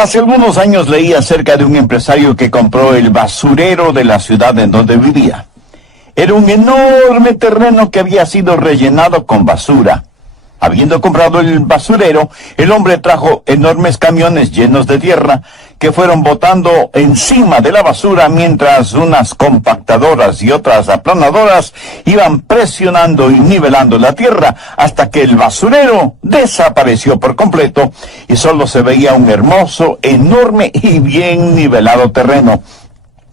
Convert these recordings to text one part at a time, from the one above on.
Hace algunos años leí acerca de un empresario que compró el basurero de la ciudad en donde vivía. Era un enorme terreno que había sido rellenado con basura. Habiendo comprado el basurero, el hombre trajo enormes camiones llenos de tierra que fueron botando encima de la basura mientras unas compactadoras y otras aplanadoras iban presionando y nivelando la tierra hasta que el basurero desapareció por completo y solo se veía un hermoso, enorme y bien nivelado terreno.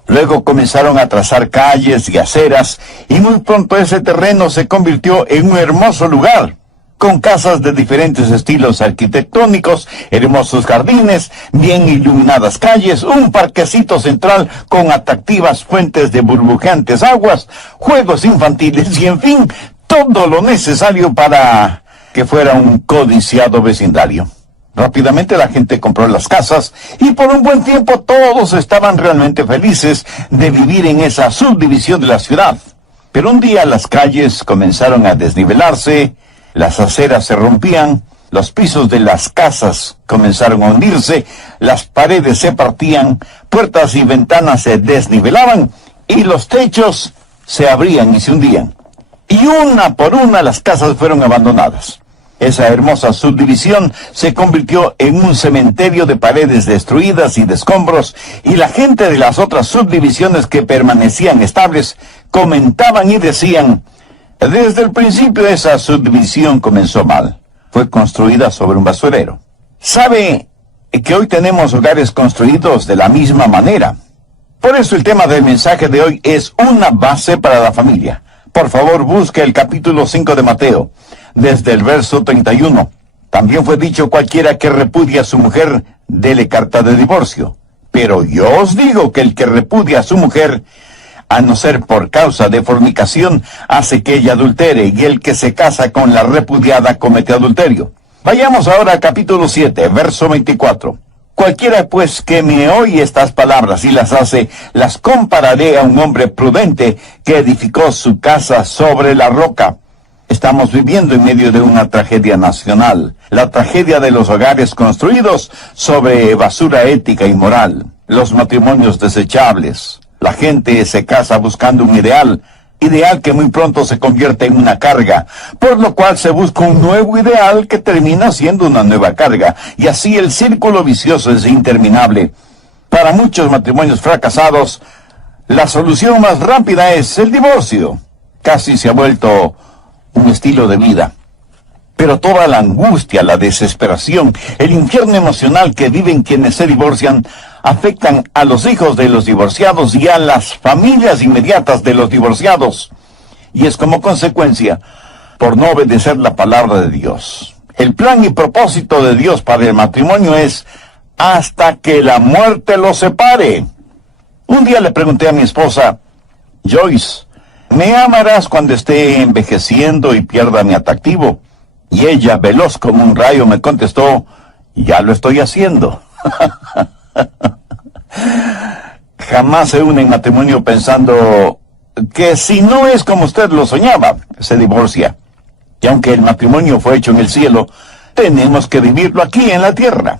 Luego comenzaron a trazar calles y aceras y muy pronto ese terreno se convirtió en un hermoso lugar, con casas de diferentes estilos arquitectónicos, hermosos jardines, bien iluminadas calles, un parquecito central con atractivas fuentes de burbujeantes aguas, juegos infantiles y en fin, todo lo necesario para que fuera un codiciado vecindario. Rápidamente la gente compró las casas y por un buen tiempo todos estaban realmente felices de vivir en esa subdivisión de la ciudad. Pero un día las calles comenzaron a desnivelarse, las aceras se rompían, los pisos de las casas comenzaron a hundirse, las paredes se partían, puertas y ventanas se desnivelaban y los techos se abrían y se hundían. Y una por una las casas fueron abandonadas. Esa hermosa subdivisión se convirtió en un cementerio de paredes destruidas y de escombros, y la gente de las otras subdivisiones que permanecían estables comentaban y decían: desde el principio esa subdivisión comenzó mal. Fue construida sobre un basurero. ¿Sabe que hoy tenemos hogares construidos de la misma manera? Por eso el tema del mensaje de hoy es una base para la familia. Por favor, busque el capítulo 5 de Mateo, desde el verso 31. También fue dicho: cualquiera que repudia a su mujer, dele carta de divorcio. Pero yo os digo que el que repudia a su mujer, a no ser por causa de fornicación, hace que ella adultere, y el que se casa con la repudiada comete adulterio. Vayamos ahora al capítulo 7, verso 24. Cualquiera pues que me oye estas palabras y las hace, las compararé a un hombre prudente que edificó su casa sobre la roca. Estamos viviendo en medio de una tragedia nacional, la tragedia de los hogares construidos sobre basura ética y moral, los matrimonios desechables. La gente se casa buscando un ideal que muy pronto se convierte en una carga, por lo cual se busca un nuevo ideal que termina siendo una nueva carga, y así el círculo vicioso es interminable. Para muchos matrimonios fracasados, la solución más rápida es el divorcio. Casi se ha vuelto un estilo de vida. Pero toda la angustia, la desesperación, el infierno emocional que viven quienes se divorcian, afectan a los hijos de los divorciados y a las familias inmediatas de los divorciados. Y es como consecuencia por no obedecer la palabra de Dios. El plan y propósito de Dios para el matrimonio es hasta que la muerte los separe. Un día le pregunté a mi esposa: Joyce, ¿me amarás cuando esté envejeciendo y pierda mi atractivo? Y ella, veloz como un rayo, me contestó: ya lo estoy haciendo. Jamás se une en matrimonio pensando que si no es como usted lo soñaba, se divorcia. Y aunque el matrimonio fue hecho en el cielo, tenemos que vivirlo aquí en la tierra.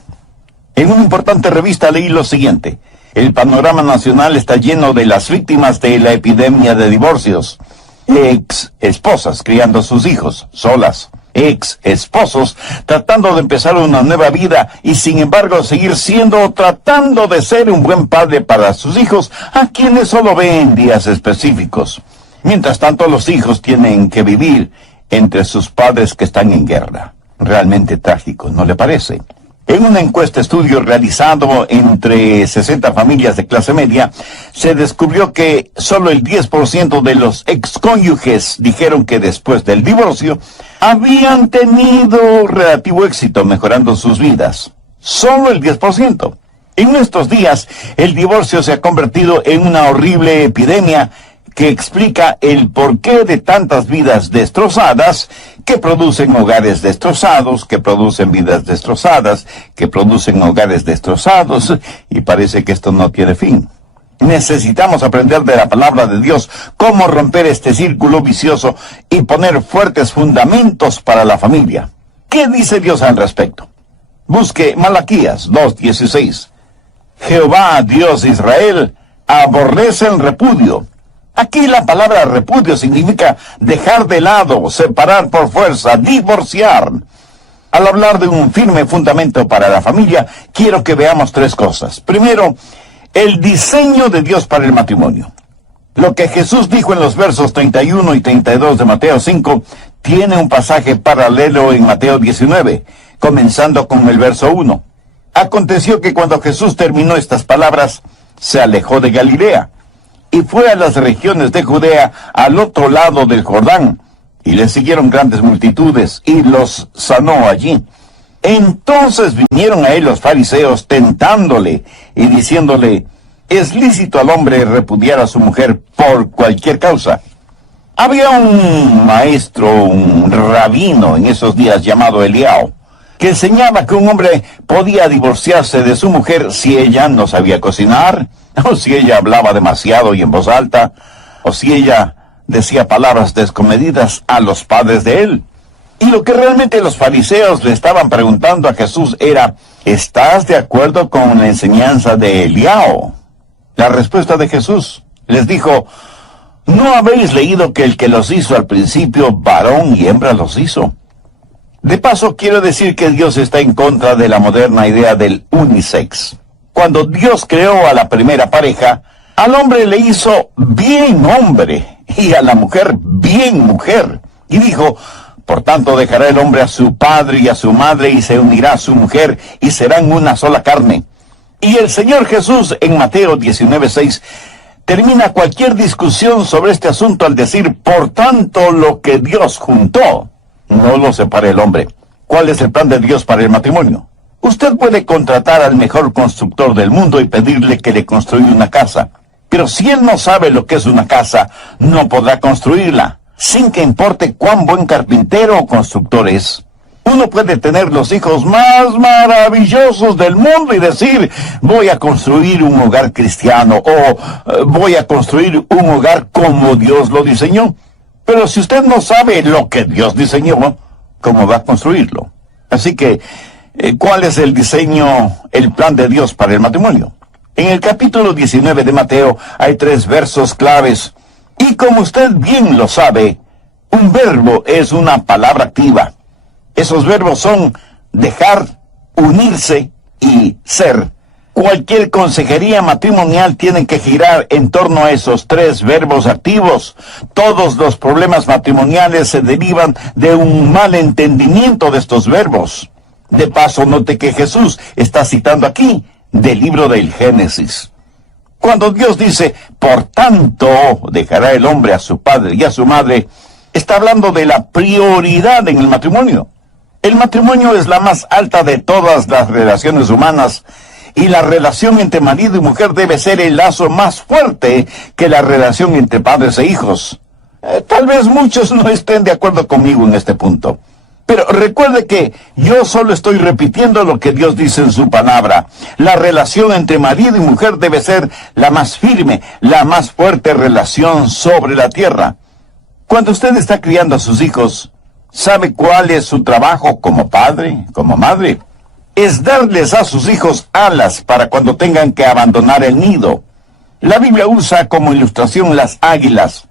En una importante revista leí lo siguiente: el panorama nacional está lleno de las víctimas de la epidemia de divorcios. Ex esposas criando a sus hijos solas. Ex esposos tratando de empezar una nueva vida y sin embargo seguir siendo o tratando de ser un buen padre para sus hijos, a quienes solo ven en días específicos. Mientras tanto, los hijos tienen que vivir entre sus padres que están en guerra. Realmente trágico, ¿no le parece? En una encuesta estudio realizado entre 60 familias de clase media, se descubrió que solo el 10% de los excónyuges dijeron que después del divorcio habían tenido relativo éxito mejorando sus vidas. Solo el 10%. En nuestros días, el divorcio se ha convertido en una horrible epidemia que explica el porqué de tantas vidas destrozadas, que producen hogares destrozados, que producen vidas destrozadas, que producen hogares destrozados, y parece que esto no tiene fin. Necesitamos aprender de la palabra de Dios cómo romper este círculo vicioso y poner fuertes fundamentos para la familia. ¿Qué dice Dios al respecto? Busque Malaquías 2:16. Jehová, Dios de Israel, aborrece el repudio. Aquí la palabra repudio significa dejar de lado, separar por fuerza, divorciar. Al hablar de un firme fundamento para la familia, quiero que veamos tres cosas. Primero, el diseño de Dios para el matrimonio. Lo que Jesús dijo en los versos 31 y 32 de Mateo 5 tiene un pasaje paralelo en Mateo 19, comenzando con el verso 1. Aconteció que cuando Jesús terminó estas palabras, se alejó de Galilea y fue a las regiones de Judea al otro lado del Jordán, y le siguieron grandes multitudes, y los sanó allí. Entonces vinieron a él los fariseos tentándole y diciéndole: ¿es lícito al hombre repudiar a su mujer por cualquier causa? Había un maestro, un rabino en esos días llamado Eliao, que enseñaba que un hombre podía divorciarse de su mujer si ella no sabía cocinar, o si ella hablaba demasiado y en voz alta, o si ella decía palabras descomedidas a los padres de él. Y lo que realmente los fariseos le estaban preguntando a Jesús era: ¿estás de acuerdo con la enseñanza de Eliao? La respuesta de Jesús les dijo: ¿no habéis leído que el que los hizo al principio, varón y hembra los hizo? De paso, quiero decir que Dios está en contra de la moderna idea del unisex. Cuando Dios creó a la primera pareja, al hombre le hizo bien hombre y a la mujer bien mujer. Y dijo: por tanto dejará el hombre a su padre y a su madre y se unirá a su mujer y serán una sola carne. Y el Señor Jesús en Mateo 19:6 termina cualquier discusión sobre este asunto al decir: por tanto lo que Dios juntó, no lo separe el hombre. ¿Cuál es el plan de Dios para el matrimonio? Usted puede contratar al mejor constructor del mundo y pedirle que le construya una casa. Pero si él no sabe lo que es una casa, no podrá construirla, sin que importe cuán buen carpintero o constructor es. Uno puede tener los hijos más maravillosos del mundo y decir: voy a construir un hogar cristiano, o voy a construir un hogar como Dios lo diseñó. Pero si usted no sabe lo que Dios diseñó, ¿cómo va a construirlo? Así que, ¿cuál es el diseño, el plan de Dios para el matrimonio? En el capítulo 19 de Mateo hay 3 versos claves. Y como usted bien lo sabe, un verbo es una palabra activa. Esos verbos son dejar, unirse y ser. Cualquier consejería matrimonial tiene que girar en torno a esos 3 verbos activos. Todos los problemas matrimoniales se derivan de un mal entendimiento de estos verbos. De paso, note que Jesús está citando aquí del libro del Génesis. Cuando Dios dice: por tanto dejará el hombre a su padre y a su madre, está hablando de la prioridad en el matrimonio. El matrimonio es la más alta de todas las relaciones humanas, y la relación entre marido y mujer debe ser el lazo más fuerte que la relación entre padres e hijos. Tal vez muchos no estén de acuerdo conmigo en este punto, pero recuerde que yo solo estoy repitiendo lo que Dios dice en su palabra. La relación entre marido y mujer debe ser la más firme, la más fuerte relación sobre la tierra. Cuando usted está criando a sus hijos, ¿sabe cuál es su trabajo como padre, como madre? Es darles a sus hijos alas para cuando tengan que abandonar el nido. La Biblia usa como ilustración las águilas.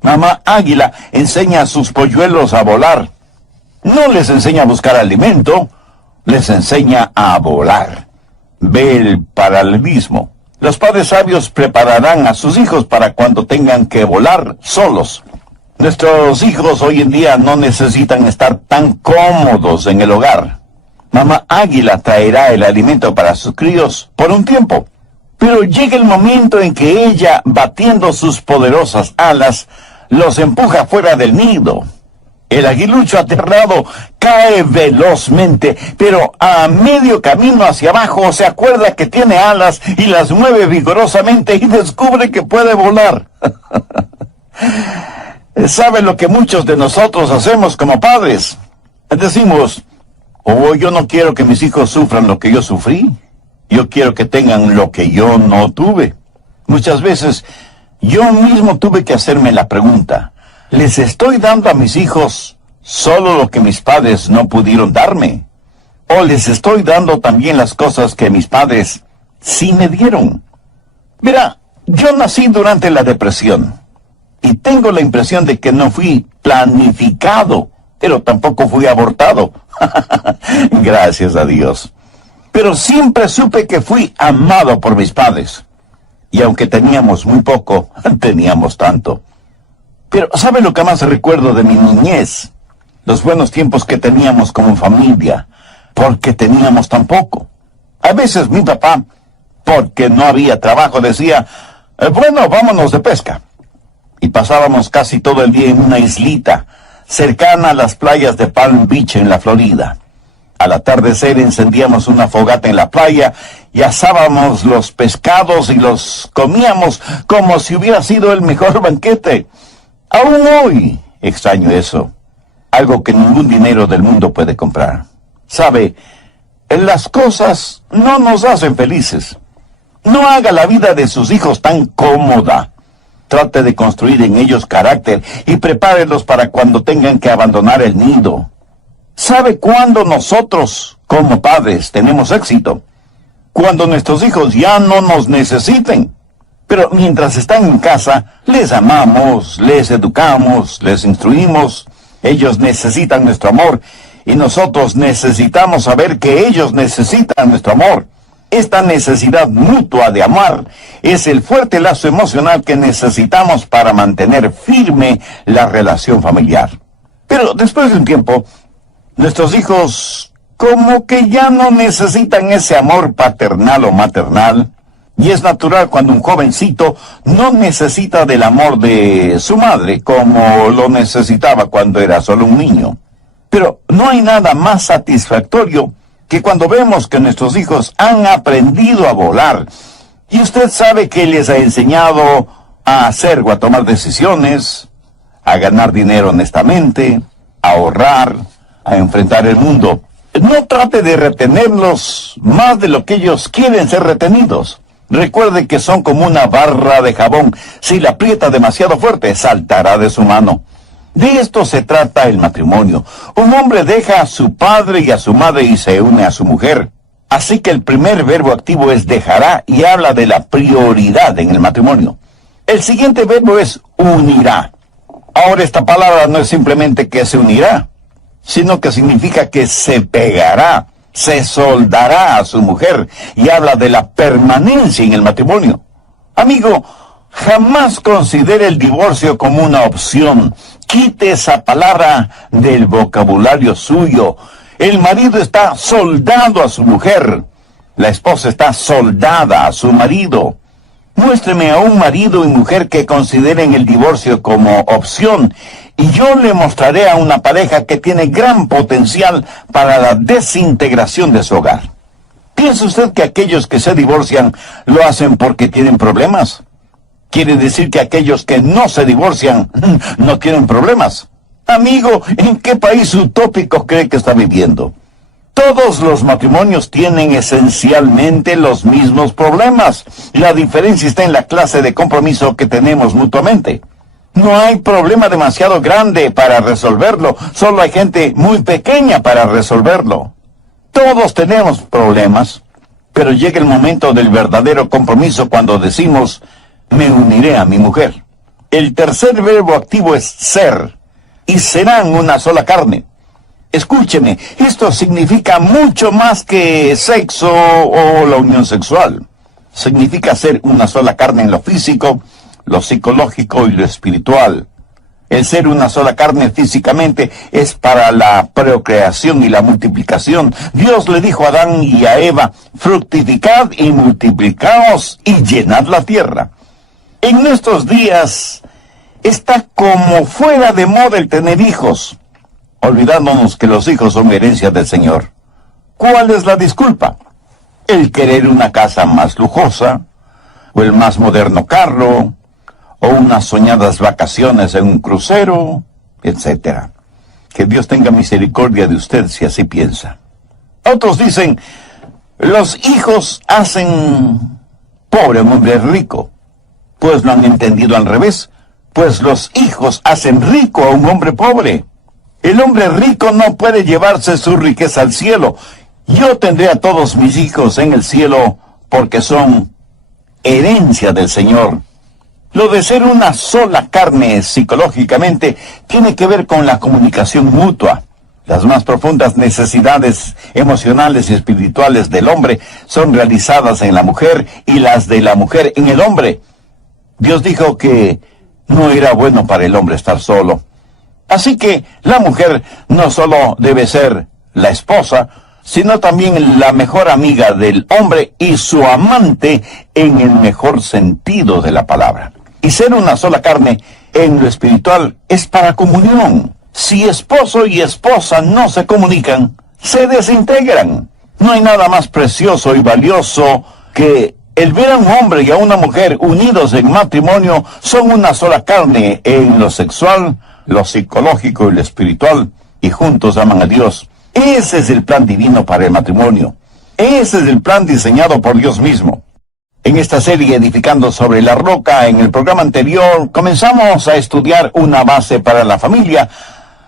Mamá águila enseña a sus polluelos a volar. No les enseña a buscar alimento, les enseña a volar. Ve el paralelismo. Los padres sabios prepararán a sus hijos para cuando tengan que volar solos. Nuestros hijos hoy en día no necesitan estar tan cómodos en el hogar. Mamá águila traerá el alimento para sus críos por un tiempo, pero llega el momento en que ella, batiendo sus poderosas alas, los empuja fuera del nido. El aguilucho aterrado cae velozmente, pero a medio camino hacia abajo se acuerda que tiene alas y las mueve vigorosamente y descubre que puede volar. ¿Sabe lo que muchos de nosotros hacemos como padres? Decimos: oh, yo no quiero que mis hijos sufran lo que yo sufrí. Yo quiero que tengan lo que yo no tuve. Muchas veces yo mismo tuve que hacerme la pregunta: ¿les estoy dando a mis hijos solo lo que mis padres no pudieron darme? ¿O les estoy dando también las cosas que mis padres sí me dieron? Mira, yo nací durante la depresión y tengo la impresión de que no fui planificado, pero tampoco fui abortado. Gracias a Dios. Pero siempre supe que fui amado por mis padres. Y aunque teníamos muy poco, teníamos tanto. Pero ¿sabe lo que más recuerdo de mi niñez? Los buenos tiempos que teníamos como familia, porque teníamos tan poco. A veces mi papá, porque no había trabajo, decía, bueno, vámonos de pesca. Y pasábamos casi todo el día en una islita, cercana a las playas de Palm Beach en la Florida. Al atardecer encendíamos una fogata en la playa y asábamos los pescados y los comíamos como si hubiera sido el mejor banquete. Aún hoy extraño eso, algo que ningún dinero del mundo puede comprar. Sabe, las cosas no nos hacen felices. No haga la vida de sus hijos tan cómoda. Trate de construir en ellos carácter y prepárelos para cuando tengan que abandonar el nido. ¿Sabe cuándo nosotros, como padres, tenemos éxito? Cuando nuestros hijos ya no nos necesiten. Pero mientras están en casa, les amamos, les educamos, les instruimos. Ellos necesitan nuestro amor y nosotros necesitamos saber que ellos necesitan nuestro amor. Esta necesidad mutua de amar es el fuerte lazo emocional que necesitamos para mantener firme la relación familiar. Pero después de un tiempo, nuestros hijos como que ya no necesitan ese amor paternal o maternal. Y es natural cuando un jovencito no necesita del amor de su madre como lo necesitaba cuando era solo un niño. Pero no hay nada más satisfactorio que cuando vemos que nuestros hijos han aprendido a volar. Y usted sabe que les ha enseñado a hacer o a tomar decisiones, a ganar dinero honestamente, a ahorrar, a enfrentar el mundo. No trate de retenerlos más de lo que ellos quieren ser retenidos. Recuerde que son como una barra de jabón. Si la aprieta demasiado fuerte, saltará de su mano. De esto se trata el matrimonio. Un hombre deja a su padre y a su madre y se une a su mujer. Así que el primer verbo activo es dejará y habla de la prioridad en el matrimonio. El siguiente verbo es unirá. Ahora esta palabra no es simplemente que se unirá, sino que significa que se pegará, se soldará a su mujer y habla de la permanencia en el matrimonio. Amigo, jamás considere el divorcio como una opción. Quite esa palabra del vocabulario suyo. El marido está soldado a su mujer. La esposa está soldada a su marido. Muéstreme a un marido y mujer que consideren el divorcio como opción, y yo le mostraré a una pareja que tiene gran potencial para la desintegración de su hogar. ¿Piensa usted que aquellos que se divorcian lo hacen porque tienen problemas? ¿Quiere decir que aquellos que no se divorcian no tienen problemas? Amigo, ¿en qué país utópico cree que está viviendo? Todos los matrimonios tienen esencialmente los mismos problemas. La diferencia está en la clase de compromiso que tenemos mutuamente. No hay problema demasiado grande para resolverlo, solo hay gente muy pequeña para resolverlo. Todos tenemos problemas, pero llega el momento del verdadero compromiso cuando decimos, me uniré a mi mujer. El tercer verbo activo es ser, y serán una sola carne. Escúcheme, esto significa mucho más que sexo o la unión sexual. Significa ser una sola carne en lo físico, lo psicológico y lo espiritual. El ser una sola carne físicamente es para la procreación y la multiplicación. Dios le dijo a Adán y a Eva, fructificad y multiplicaos y llenad la tierra. En nuestros días está como fuera de moda el tener hijos, olvidándonos que los hijos son herencia del Señor. ¿Cuál es la disculpa? El querer una casa más lujosa, o el más moderno carro, o unas soñadas vacaciones en un crucero, etc. Que Dios tenga misericordia de usted si así piensa. Otros dicen, los hijos hacen pobre a un hombre rico. Pues lo han entendido al revés, pues los hijos hacen rico a un hombre pobre. El hombre rico no puede llevarse su riqueza al cielo, Yo tendré a todos mis hijos en el cielo porque son herencia del Señor. Lo de ser una sola carne psicológicamente tiene que ver con la comunicación mutua. Las más profundas necesidades emocionales y espirituales del hombre son realizadas en la mujer y las de la mujer en el hombre. Dios dijo que no era bueno para el hombre estar solo. Así que la mujer no solo debe ser la esposa, sino también la mejor amiga del hombre y su amante en el mejor sentido de la palabra. Y ser una sola carne en lo espiritual es para comunión. Si esposo y esposa no se comunican, se desintegran. No hay nada más precioso y valioso que el ver a un hombre y a una mujer unidos en matrimonio. Son una sola carne en lo sexual, lo psicológico y lo espiritual, y juntos aman a Dios. Ese es el plan divino para el matrimonio. Ese es el plan diseñado por Dios mismo. En esta serie Edificando sobre la Roca, en el programa anterior, comenzamos a estudiar una base para la familia,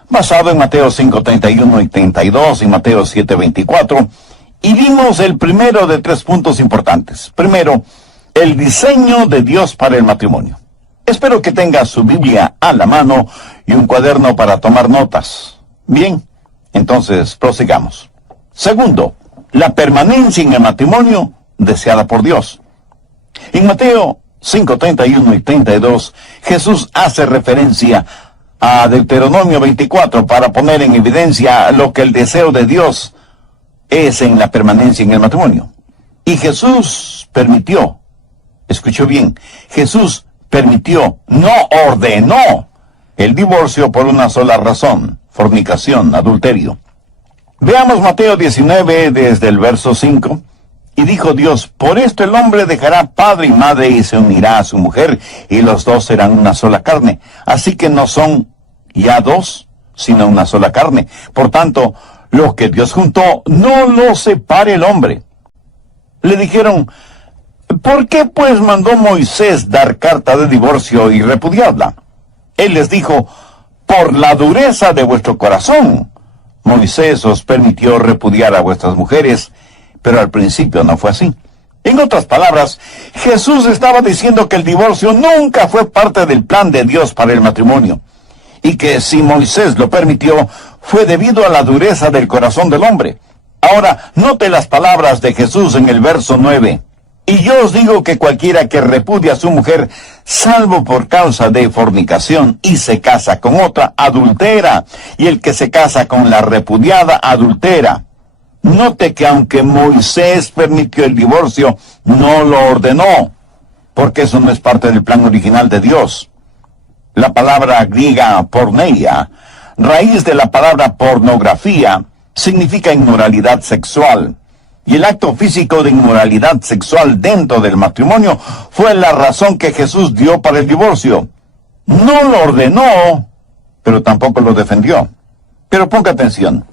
basado en Mateo 5:31 y 32 y Mateo 7:24, y vimos el primero de 3 puntos importantes. Primero, el diseño de Dios para el matrimonio. Espero que tenga su Biblia a la mano y un cuaderno para tomar notas. Bien, entonces prosigamos. Segundo, la permanencia en el matrimonio deseada por Dios. En Mateo 5:31 y 32, Jesús hace referencia a Deuteronomio 24 para poner en evidencia lo que el deseo de Dios es en la permanencia en el matrimonio. Y Jesús permitió, escuchó bien, Jesús permitió, no ordenó, el divorcio por una sola razón: fornicación, adulterio. Veamos Mateo 19 desde el verso 5. Y dijo Dios: por esto el hombre dejará padre y madre y se unirá a su mujer, y los dos serán una sola carne. Así que no son ya dos, sino una sola carne. Por tanto, lo que Dios juntó, no lo separe el hombre. Le dijeron: ¿por qué pues mandó Moisés dar carta de divorcio y repudiarla? Él les dijo: por la dureza de vuestro corazón. Moisés os permitió repudiar a vuestras mujeres, pero al principio no fue así. En otras palabras, Jesús estaba diciendo que el divorcio nunca fue parte del plan de Dios para el matrimonio, y que si Moisés lo permitió, fue debido a la dureza del corazón del hombre. Ahora, note las palabras de Jesús en el verso 9. Y yo os digo que cualquiera que repudia a su mujer, salvo por causa de fornicación, y se casa con otra, adultera, y el que se casa con la repudiada, adultera. Note que aunque Moisés permitió el divorcio, no lo ordenó, porque eso no es parte del plan original de Dios. La palabra griega porneia, raíz de la palabra pornografía, significa inmoralidad sexual. Y el acto físico de inmoralidad sexual dentro del matrimonio fue la razón que Jesús dio para el divorcio. No lo ordenó, pero tampoco lo defendió. Pero ponga atención.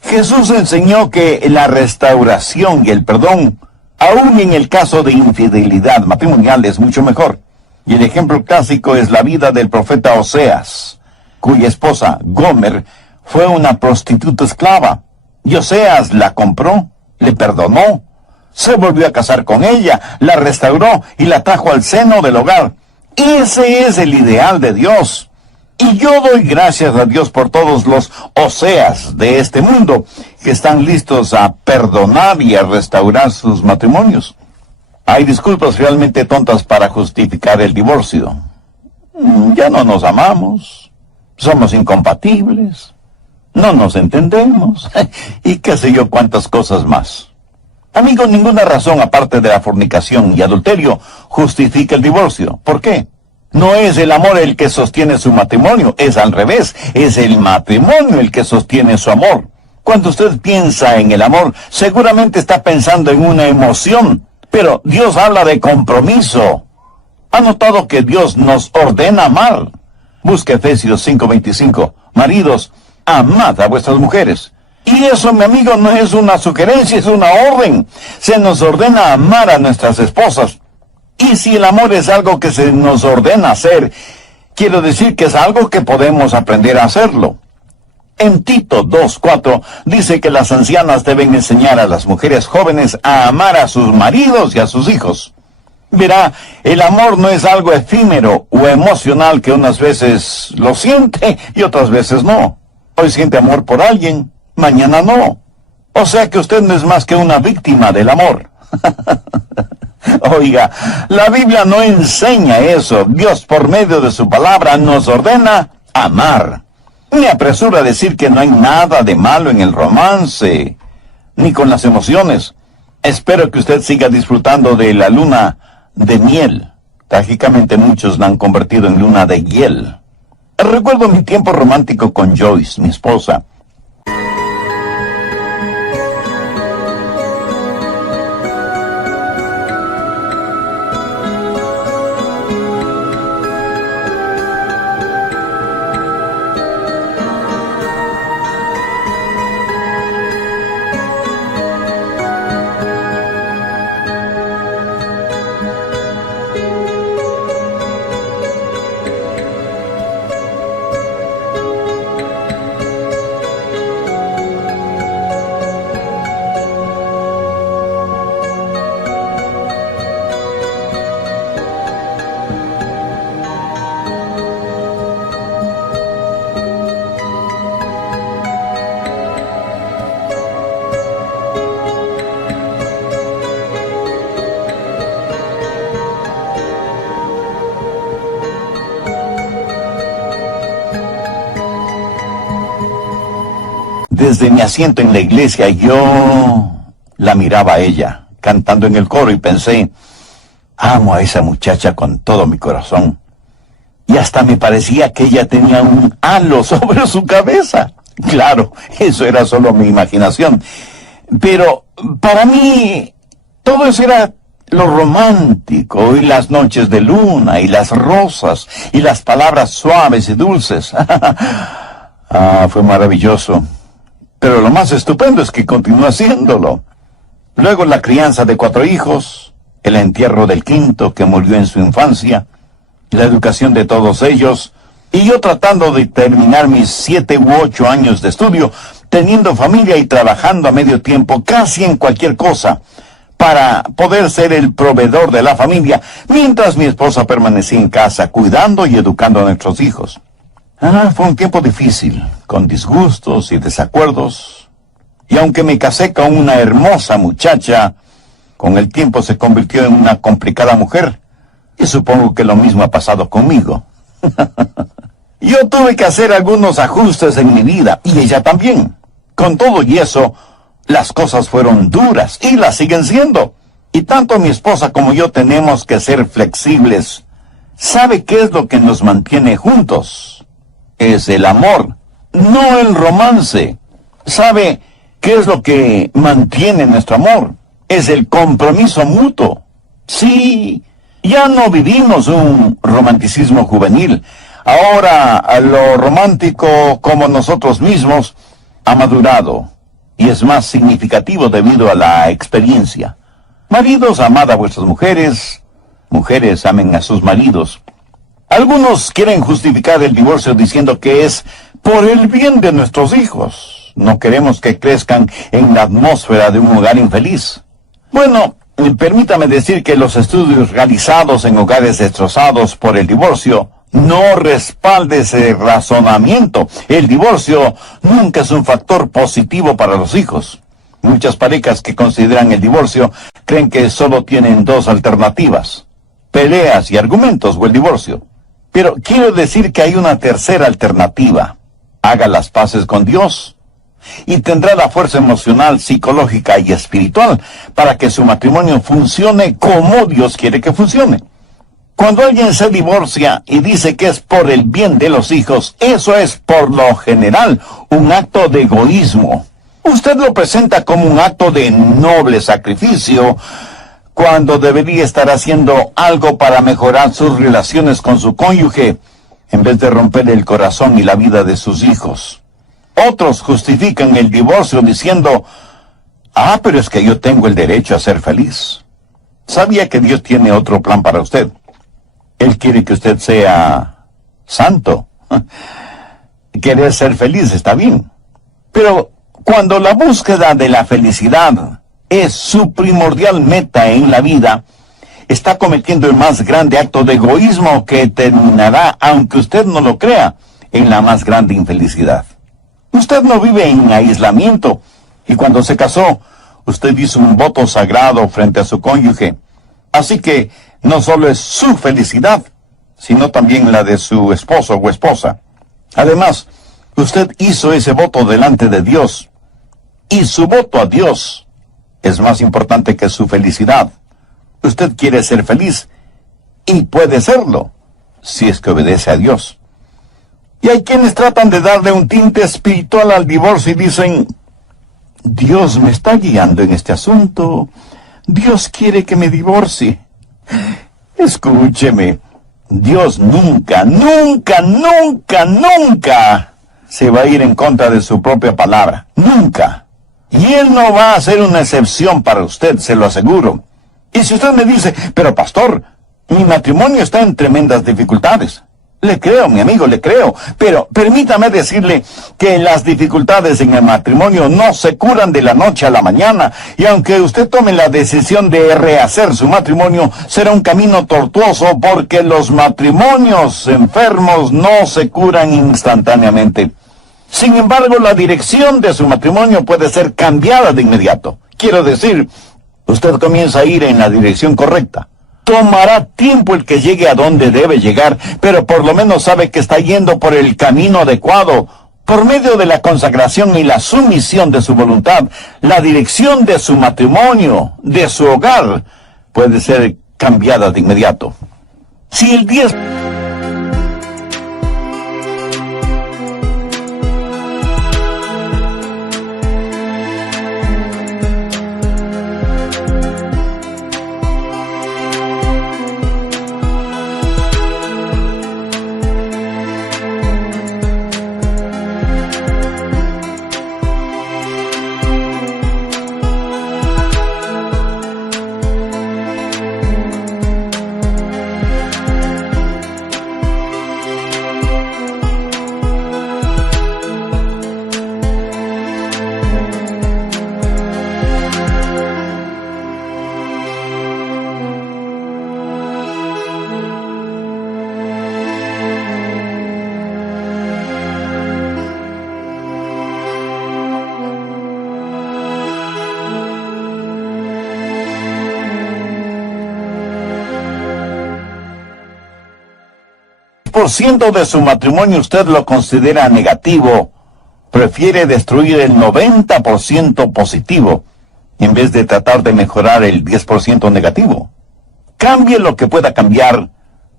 Jesús enseñó que la restauración y el perdón, aún en el caso de infidelidad matrimonial, es mucho mejor. Y el ejemplo clásico es la vida del profeta Oseas, cuya esposa, Gomer, fue una prostituta esclava. Y Oseas la compró, le perdonó, se volvió a casar con ella, la restauró y la trajo al seno del hogar. Ese es el ideal de Dios. Y yo doy gracias a Dios por todos los Oseas de este mundo que están listos a perdonar y a restaurar sus matrimonios. Hay disculpas realmente tontas para justificar el divorcio. Ya no nos amamos, somos incompatibles, no nos entendemos, y qué sé yo cuántas cosas más. Amigo, ninguna razón aparte de la fornicación y adulterio justifica el divorcio. ¿Por qué? No es el amor el que sostiene su matrimonio, es al revés, es el matrimonio el que sostiene su amor. Cuando usted piensa en el amor, seguramente está pensando en una emoción, pero Dios habla de compromiso. ¿Ha notado que Dios nos ordena amar? Busca Efesios 5:25. Maridos, amad a vuestras mujeres. Y eso, mi amigo, no es una sugerencia, es una orden. Se nos ordena amar a nuestras esposas. Y si el amor es algo que se nos ordena hacer, quiero decir que es algo que podemos aprender a hacerlo. En Tito 2:4 dice que las ancianas deben enseñar a las mujeres jóvenes a amar a sus maridos y a sus hijos. Verá, el amor no es algo efímero o emocional que unas veces lo siente y otras veces no. Hoy siente amor por alguien, mañana no. O sea que usted no es más que una víctima del amor. Oiga, la Biblia no enseña eso. Dios, por medio de su palabra, nos ordena amar. Me apresuro a decir que no hay nada de malo en el romance, ni con las emociones. Espero que usted siga disfrutando de la luna de miel. Trágicamente muchos la han convertido en luna de hiel. Recuerdo mi tiempo romántico con Joyce, mi esposa. Desde mi asiento en la iglesia yo la miraba a ella, cantando en el coro, y pensé, amo a esa muchacha con todo mi corazón. Y hasta me parecía que ella tenía un halo sobre su cabeza. Claro, eso era solo mi imaginación. Pero para mí todo eso era lo romántico, y las noches de luna, y las rosas, y las palabras suaves y dulces. Fue maravilloso. Pero lo más estupendo es que continúa haciéndolo. Luego la crianza de 4 hijos, el entierro del quinto que murió en su infancia, la educación de todos ellos, y yo tratando de terminar mis 7 u 8 años de estudio, teniendo familia y trabajando a medio tiempo casi en cualquier cosa, para poder ser el proveedor de la familia, mientras mi esposa permanecía en casa cuidando y educando a nuestros hijos. Fue un tiempo difícil, con disgustos y desacuerdos, y aunque me casé con una hermosa muchacha, con el tiempo se convirtió en una complicada mujer, y supongo que lo mismo ha pasado conmigo. Yo tuve que hacer algunos ajustes en mi vida, y ella también. Con todo y eso, las cosas fueron duras, y las siguen siendo. Y tanto mi esposa como yo tenemos que ser flexibles. ¿Sabe qué es lo que nos mantiene juntos? Es el amor, no el romance. ¿Sabe qué es lo que mantiene nuestro amor? Es el compromiso mutuo. Sí, ya no vivimos un romanticismo juvenil. Ahora lo romántico, como nosotros mismos, ha madurado y es más significativo debido a la experiencia. Maridos, amad a vuestras mujeres. Mujeres, amen a sus maridos. Algunos quieren justificar el divorcio diciendo que es por el bien de nuestros hijos. No queremos que crezcan en la atmósfera de un hogar infeliz. Bueno, permítame decir que los estudios realizados en hogares destrozados por el divorcio no respaldan ese razonamiento. El divorcio nunca es un factor positivo para los hijos. Muchas parejas que consideran el divorcio creen que solo tienen 2 alternativas: peleas y argumentos o el divorcio. Pero quiero decir que hay una tercera alternativa. Haga las paces con Dios y tendrá la fuerza emocional, psicológica y espiritual para que su matrimonio funcione como Dios quiere que funcione. Cuando alguien se divorcia y dice que es por el bien de los hijos, eso es por lo general un acto de egoísmo. Usted lo presenta como un acto de noble sacrificio, cuando debería estar haciendo algo para mejorar sus relaciones con su cónyuge, en vez de romper el corazón y la vida de sus hijos. Otros justifican el divorcio diciendo, pero es que yo tengo el derecho a ser feliz. ¿Sabía que Dios tiene otro plan para usted? Él quiere que usted sea santo. querer ser feliz está bien. Pero cuando la búsqueda de la felicidad es su primordial meta en la vida, está cometiendo el más grande acto de egoísmo que terminará, aunque usted no lo crea, en la más grande infelicidad. Usted no vive en aislamiento, y cuando se casó, usted hizo un voto sagrado frente a su cónyuge. Así que no solo es su felicidad, sino también la de su esposo o esposa. Además, usted hizo ese voto delante de Dios, y su voto a Dios es más importante que su felicidad. Usted quiere ser feliz, y puede serlo, si es que obedece a Dios. Y hay quienes tratan de darle un tinte espiritual al divorcio y dicen: Dios me está guiando en este asunto. Dios quiere que me divorcie. Escúcheme, Dios nunca, nunca, nunca, nunca se va a ir en contra de su propia palabra. Nunca. Y Él no va a hacer una excepción para usted, se lo aseguro. Y si usted me dice: pero pastor, mi matrimonio está en tremendas dificultades. Le creo, mi amigo, le creo. Pero permítame decirle que las dificultades en el matrimonio no se curan de la noche a la mañana. Y aunque usted tome la decisión de rehacer su matrimonio, será un camino tortuoso, porque los matrimonios enfermos no se curan instantáneamente. Sin embargo, la dirección de su matrimonio puede ser cambiada de inmediato. Quiero decir, usted comienza a ir en la dirección correcta. Tomará tiempo el que llegue a donde debe llegar, pero por lo menos sabe que está yendo por el camino adecuado. Por medio de la consagración y la sumisión de su voluntad, la dirección de su matrimonio, de su hogar, puede ser cambiada de inmediato. Si el 10... ciento de su matrimonio usted lo considera negativo, prefiere destruir el 90% positivo en vez de tratar de mejorar el 10% negativo. Cambie lo que pueda cambiar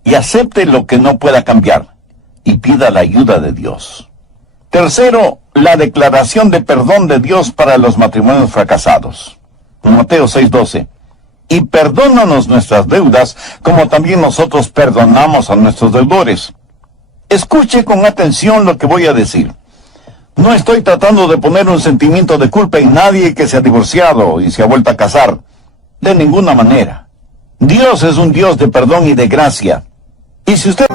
y acepte lo que no pueda cambiar, y pida la ayuda de Dios. Tercero, la declaración de perdón de Dios para los matrimonios fracasados. Mateo 6:12. Y perdónanos nuestras deudas, como también nosotros perdonamos a nuestros deudores. Escuche con atención lo que voy a decir. No estoy tratando de poner un sentimiento de culpa en nadie que se ha divorciado y se ha vuelto a casar. De ninguna manera. Dios es un Dios de perdón y de gracia. Y si usted...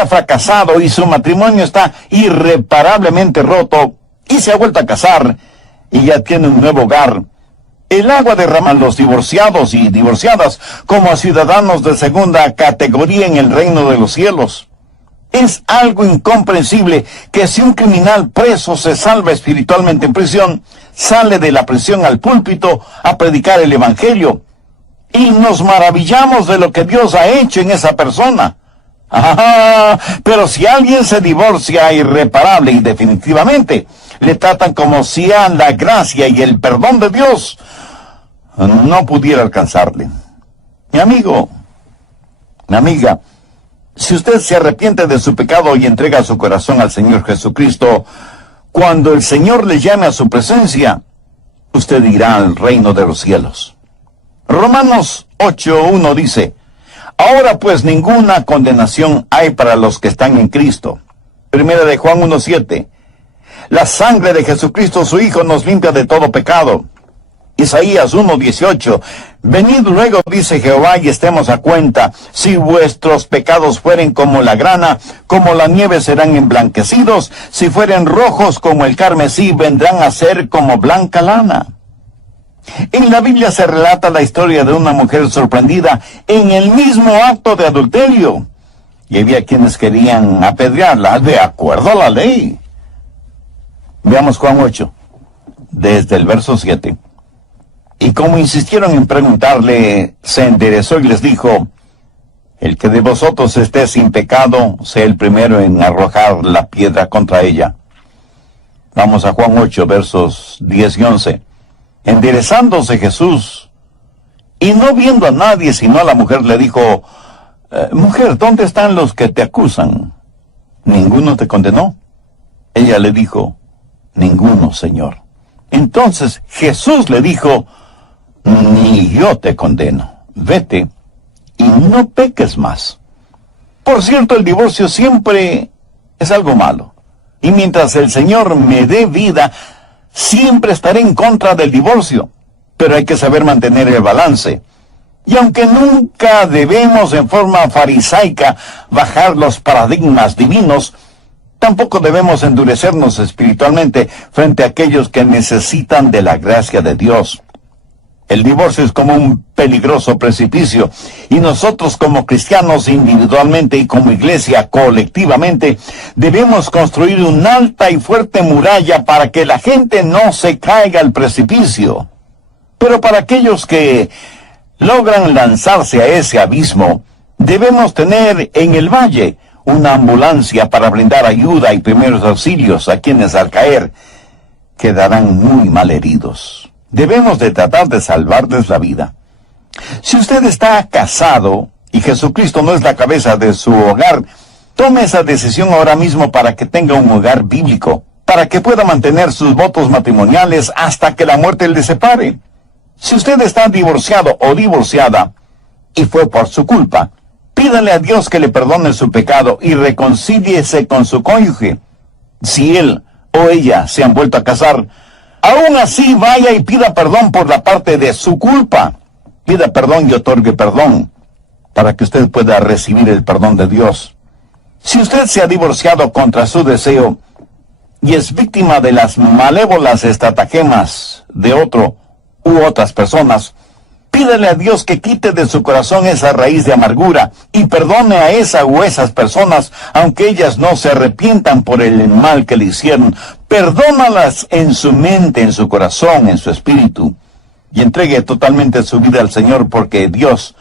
ha fracasado y su matrimonio está irreparablemente roto y se ha vuelto a casar y ya tiene un nuevo hogar, el agua derrama a los divorciados y divorciadas como a ciudadanos de segunda categoría en el reino de los cielos. Es algo incomprensible que si un criminal preso se salva espiritualmente en prisión, sale de la prisión al púlpito a predicar el Evangelio. Y nos maravillamos de lo que Dios ha hecho en esa persona. Pero si alguien se divorcia irreparable y definitivamente, le tratan como si a la gracia y el perdón de Dios no pudiera alcanzarle. Mi amigo, mi amiga, si usted se arrepiente de su pecado y entrega su corazón al Señor Jesucristo, cuando el Señor le llame a su presencia, usted irá al reino de los cielos. Romanos 8:1 dice, ahora pues ninguna condenación hay para los que están en Cristo. Primera de Juan 1:7, la sangre de Jesucristo su Hijo nos limpia de todo pecado. Isaías 1:18, venid luego, dice Jehová, y estemos a cuenta. Si vuestros pecados fueren como la grana, como la nieve serán emblanquecidos. Si fueren rojos como el carmesí, vendrán a ser como blanca lana. En la Biblia se relata la historia de una mujer sorprendida en el mismo acto de adulterio. Y había quienes querían apedrearla de acuerdo a la ley. Veamos Juan 8, desde el verso 7. Y como insistieron en preguntarle, se enderezó y les dijo, el que de vosotros esté sin pecado, sea el primero en arrojar la piedra contra ella. Vamos a Juan 8, versos 10 y 11. Enderezándose Jesús, y no viendo a nadie sino a la mujer, le dijo, mujer, ¿dónde están los que te acusan? ¿Ninguno te condenó? Ella le dijo, ninguno, Señor. Entonces Jesús le dijo, ni yo te condeno. Vete y no peques más. Por cierto, el divorcio siempre es algo malo. Y mientras el Señor me dé vida, siempre estaré en contra del divorcio. Pero hay que saber mantener el balance. Y aunque nunca debemos en forma farisaica bajar los paradigmas divinos, tampoco debemos endurecernos espiritualmente frente a aquellos que necesitan de la gracia de Dios. El divorcio es como un peligroso precipicio, y nosotros como cristianos individualmente y como iglesia colectivamente debemos construir una alta y fuerte muralla para que la gente no se caiga al precipicio. Pero para aquellos que logran lanzarse a ese abismo, debemos tener en el valle una ambulancia para brindar ayuda y primeros auxilios a quienes al caer quedarán muy mal heridos. Debemos de tratar de salvarles la vida. Si usted está casado y Jesucristo no es la cabeza de su hogar, tome esa decisión ahora mismo para que tenga un hogar bíblico, para que pueda mantener sus votos matrimoniales hasta que la muerte le separe. Si usted está divorciado o divorciada y fue por su culpa, pídale a Dios que le perdone su pecado y reconcíliese con su cónyuge. Si él o ella se han vuelto a casar, aún así vaya y pida perdón por la parte de su culpa. Pida perdón y otorgue perdón para que usted pueda recibir el perdón de Dios. Si usted se ha divorciado contra su deseo y es víctima de las malévolas estratagemas de otro u otras personas, pídale a Dios que quite de su corazón esa raíz de amargura y perdone a esa o esas personas, aunque ellas no se arrepientan por el mal que le hicieron. Perdónalas en su mente, en su corazón, en su espíritu, y entregue totalmente su vida al Señor, porque Dios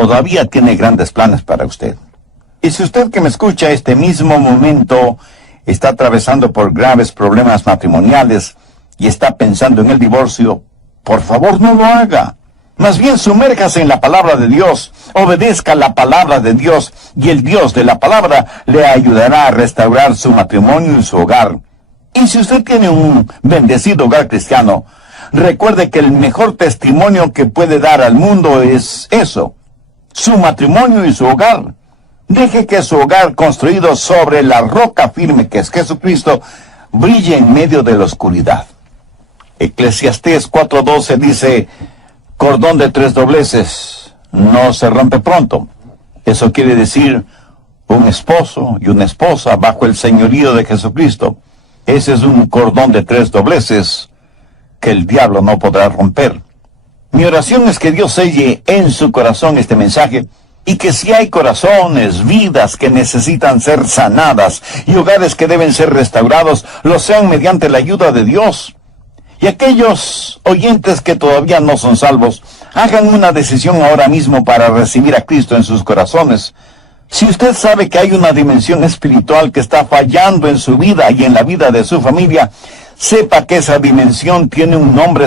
todavía tiene grandes planes para usted. Y si usted que me escucha este mismo momento está atravesando por graves problemas matrimoniales y está pensando en el divorcio, por favor no lo haga. Más bien sumérjase en la palabra de Dios, obedezca la palabra de Dios y el Dios de la palabra le ayudará a restaurar su matrimonio y su hogar. Y si usted tiene un bendecido hogar cristiano, recuerde que el mejor testimonio que puede dar al mundo es eso, su matrimonio y su hogar. Deje que su hogar construido sobre la roca firme que es Jesucristo brille en medio de la oscuridad. Eclesiastés 4:12 dice, cordón de 3 dobleces no se rompe pronto. Eso quiere decir un esposo y una esposa bajo el señorío de Jesucristo. Ese es un cordón de 3 dobleces que el diablo no podrá romper. Mi oración es que Dios selle en su corazón este mensaje y que si hay corazones, vidas que necesitan ser sanadas y hogares que deben ser restaurados, lo sean mediante la ayuda de Dios. Y aquellos oyentes que todavía no son salvos, hagan una decisión ahora mismo para recibir a Cristo en sus corazones. Si usted sabe que hay una dimensión espiritual que está fallando en su vida y en la vida de su familia, sepa que esa dimensión tiene un nombre